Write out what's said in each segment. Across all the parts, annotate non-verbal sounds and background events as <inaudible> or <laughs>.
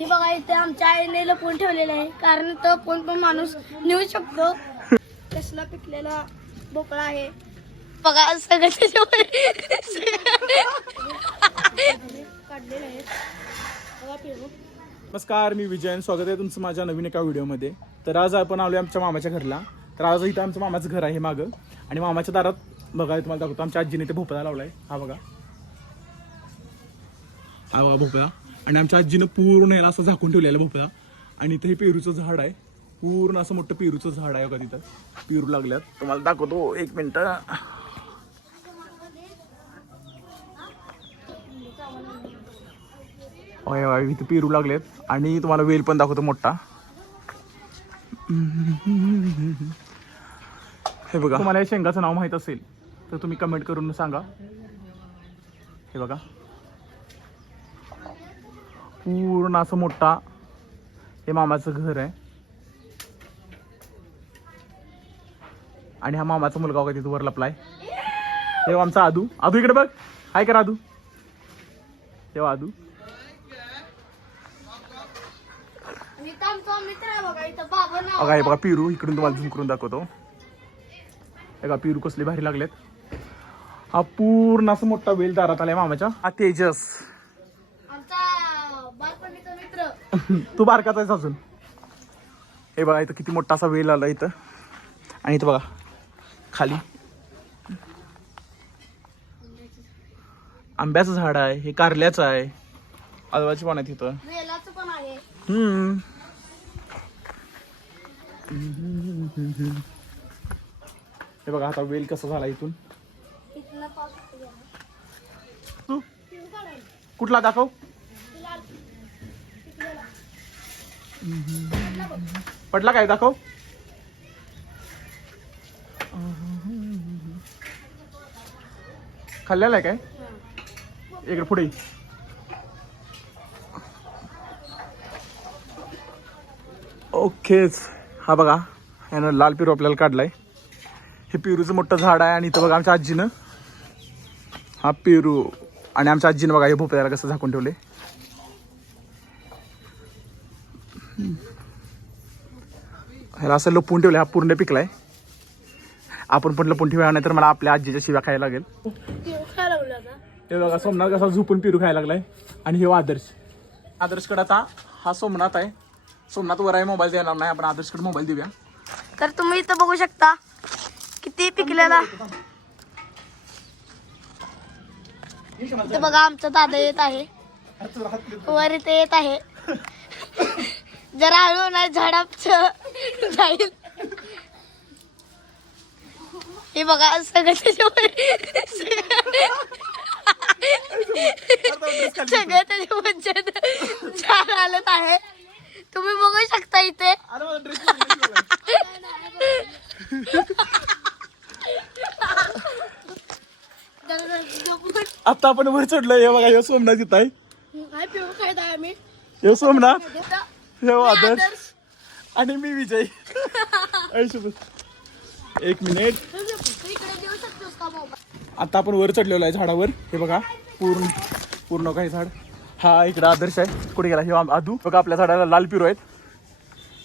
हे बघा इथे आमच्या आईने लपवून ठेवलेलं आहे. कारण तो कोण पण माणूस नेऊ शकतो. कसला पिकलेला भोपळा आहे. बघा सगळं काढलेलं आहे. बघा नमस्कार मी विजय स्वागत आहे तुमचं माझ्या नवीन एका व्हिडिओमध्ये. तर आज आपण आलो आमच्या मामाच्या घरला. तर आज इथं आमचं मामाचं घर आहे मागं. आणि मामाच्या दारात बघा तुम्हाला दाखवतो आमच्या आजीने ते भोपळा लावलाय. हा बघा. हा बघा भोपळा. आणि आमच्या आजीनं पूर्ण याला असं झाकून ठेवलेलं भोपळा. आणि इथं हे पेरूचं झाड आहे. पूर्ण असं मोठं पेरूचं झाड आहे बघा तिथं. पेरू लागल्यात. तुम्हाला दाखवतो. एक मिनटं. होय होय इथं पेरू लागलेत. आणि तुम्हाला वेल पण दाखवतो मोठा. हे बघा. तुम्हाला या शेंगाचं नाव माहीत असेल तर तुम्ही कमेंट करून सांगा. हे बघा. पूर्ण असं मोठा हे मामाचं घर आहे. आणि हा मामाचा मुलगा बघा तिथं वर लपलाय. हे आमचा आदू. आदू इकडे बघ. हाय करा आदू. तेव्हा आदू. बघा हे बघा पिरू इकडून तुम्हाला झूम करून दाखवतो. हे बघा पिरू कसले भारी लागलेत. हा पूर्ण असं मोठा वेल दारात आलाय मामाच्या. हा तेजस. तू बारकाच आहेस अजून. हे बघा इथं किती मोठा असा वेल आला इथं. आणि इथं बघा खाली. आंब्याचं झाड आहे हे कारल्याचं आहे. आजोबाची पण आहे. तिथं हे बघा आता वेल कसा झाला इथून. कुठला दाखव तुला पिकलेला. पडला काय? दाखव. खाल्लेला आहे काय? इकडे पुढे. ओकेच. हा बघा यानं लाल पेरू आपल्याला काढलाय. हे पेरूचं मोठं झाड आहे आणि इथं बघा आमच्या आजीनं. हा पेरू. आणि आमच्या आजीनं बघा हे भोपळ्याला कसं झाकून ठेवले ह्याला असं लपवून ठेवलं हा पूर्ण पिकलाय. आपण पण लपून ठेवूया नाही तर मला आपल्या आजीच्या शिव्या खायला लागेल. हे बघा सोमनाथ कसा झोपून पिरू खायला लागलाय. आणि हे आदर्श. आदर्शकडे आता हा सोमनाथ आहे. सोमनाथ वर आहे मोबाईल देणार नाही आपण आदर्शकडे मोबाईल देऊया. तर तुम्ही इथं बघू शकता किती पिकलेला. बघा आमचा दादा येत आहे. वर इथे येत आहे. जरा हळू नाही झाडाच जाईल. हे बघा सगळं त्याच्यावर सगळं त्याच्या झाड आलं आहे. तुम्ही बघू शकता इथे. आता आपण वर चढलोय. हे बघा हे सोमनाथ इथं आहे. हे सोमनाथ? हे आदर्श. आणि मी विजय. ऐशोबत <laughs> एक मिनिट. आता आपण वर चढलेलो आहे झाडावर. हे बघा पूर्ण पूर्ण काही झाड. हा इकडे आदर्श आहे. कुठे गेला? हे आदू. बघा आपल्या झाडाला लाल पिरू आहेत.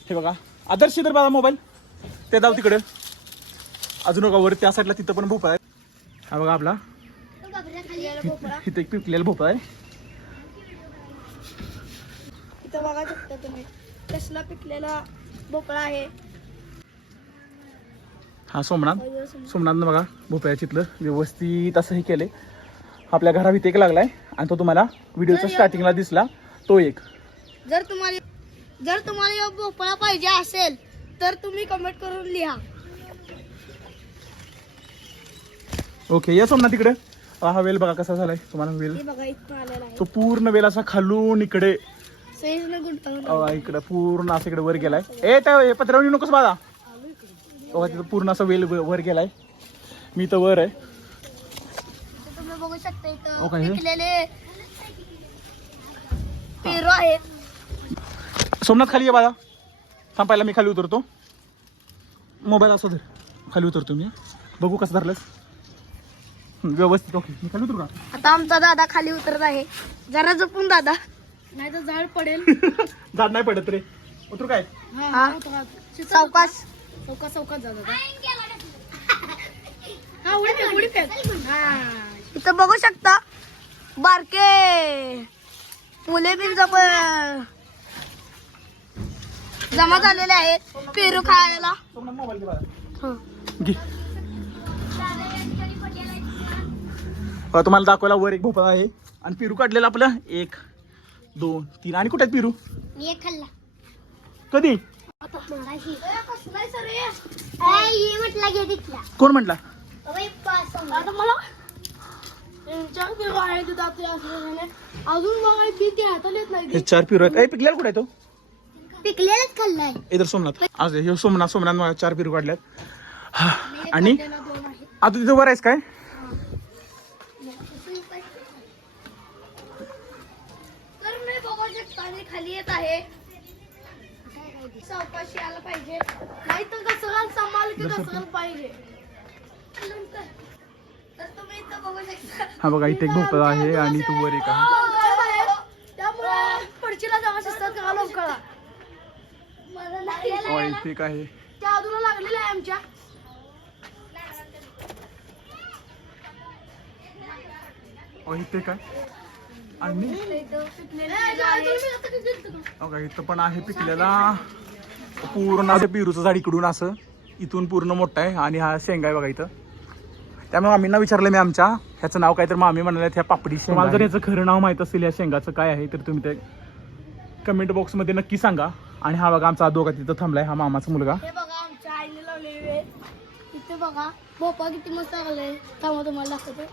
हे बघा. आदर्श तर बघा मोबाईल. ते जाऊ तिकडे. अजून बघा वर त्या साईडला तिथं पण भोपळा आहे. हा बघा आपला. इथं एक पिकलेला भोपळा आहे. इथं बघा शकता तुम्ही. कसला पिकलेला भोपळा आहे. हा सोमनाथ. सोमनाथनं बघा भोपळ्या चितलं व्यवस्थित असं हे केले आपल्या घरा इथे एक लागलाय आणि तो तुम्हाला व्हिडिओच्या स्टार्टिंगला दिसला तो एक. जर तुम्हाला जर तुम्हाला हा भोपळा पाहिजे असेल तर तुम्ही कमेंट करून लिहा. ओके या सोमनाथ तिकडे हा वेल बघा कसा झालाय. तुम्हाला वेल हे तो पूर्ण वेल असा खालून इकडे इकडे पूर्ण असं इकडे वर गेलाय. ए त्या हे पत्रावणी नकोस बाळा. बघा तिथं पूर्ण असं वेल वर गेलाय. मी तर वर आहे. तुम्ही बघू शकता हो इथं का हे? पिकलेले पेरू आहेत सोमनाथ खाली ये बाळा. थांब पहिला मी खाली उतरतो. मोबाईल असो धर खाली उतरतो मी. बघू कसं धरलंस. हं, व्यवस्थित. ओके मी खाली उतरू का? आता आमचा दादा खाली उतरत आहे. जरा जपून दादा. नाही तर झाड पडेल. <laughs> झाड नाही पडत रे. उतरू काय? हा सावकाश चौका चौकात जात हा उडी फेक उडी फेक. इथं बघू शकता. बारके. मुले बिन जप- जमा झालेले आहेत पेरू खायला. मोबाईल दे मला. हं. घे. बघा, तुम्हाला दाखवायला वर एक भोपळा आहे. आणि पिरू काढलेला आपलं एक. दोन तीन. आणि कुठे आहेत पिरू? मी एक खाल्ला. कधी? म्हटला घे तिथला. कोण म्हटला? आता मला असल्याने अजून बघा भीती हाताला येत नाही हे चार पिरू आहेत. ए, पिकलेला कुठे आहे तो? पिकलेलंच खाल्लाय. इधर सोमनाथ. आज हे सोमनाथ सोमनाथ मला चार पिरू काढल्यात. हा, आणि? आता तिथं वर आहेस काय तर मी आणि खाली येत आहे. सावकाशी आला पाहिजे. नाही तर कसं सांभाळ की पाहिजे. तर तुम्ही इथं बघू शकता. हा बघा इथे एक भोपळा आहे आणि तू वर एक आहे. त्यामुळे पडशीला जागा शिस्तात का लवकर हो, इथे एक आहे. त्या अजून लागलेल्या आहे आमच्या. इथे काय आणि बघा इथं पण आहे पिकलेला पूर्ण असं पेरूचं झाड इकडून असं. इथून पूर्ण मोठं आहे आणि हा शेंगा आहे बघा इथं. त्यामुळे आम्हींना विचारलं मी आमच्या. ह्याचं नाव काय तर मग आम्ही म्हणाले ह्या पापडी तुम्हाला जर ह्याचं खरं नाव माहीत असेल या शेंगाचं काय आहे तर तुम्ही ते कमेंट बॉक्समध्ये नक्की सांगा. आणि हा बघा आमचा दोघा तिथं थांबलाय हा मामाचा मुलगा. हे बघा आमच्या आईने लावलेली आहे. इथे बघा भोपा किती मस्त थांबा तुम्हाला दाखवतो.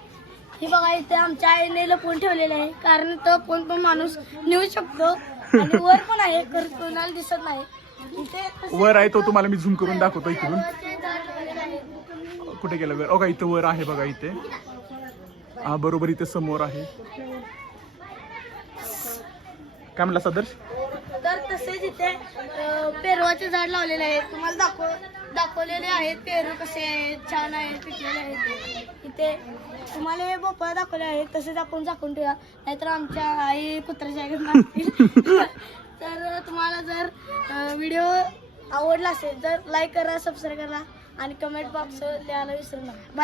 हे बघा इथे आमच्या आईने लपवून ठेवलेलं आहे. कारण तो कोण पण माणूस नेऊ शकतो. आणि वर पण आहे कोणाला दिसत नाही. इथे तसे वर आहे तो तुम्हाला मी झूम करून दाखवतो इकडून. झाड आहे. कुठे गेलं वर? बघा इथं वर आहे बघा इथे. हा बरोबर इथे समोर आहे. काय म्हणला सदर्श? तर तसेच इथे अं, पेरवाचे झाड लावलेले आहेत तुम्हाला दाखव दाखवलेले आहेत पेरू कसे आहेत छान आहेत पिकलेले आहेत. इथे तुम्हाला हे भोपळा दाखवले आहेत तसेच आपण झाकून ठेवा. नाहीतर आमच्या आई कुत्र्याच्या मारतील. <laughs> तर तुम्हाला जर व्हिडिओ आवडला असेल तर लाईक करा सबस्क्राईब करा आणि कमेंट बॉक्स लिहायला विसरू नका. बाय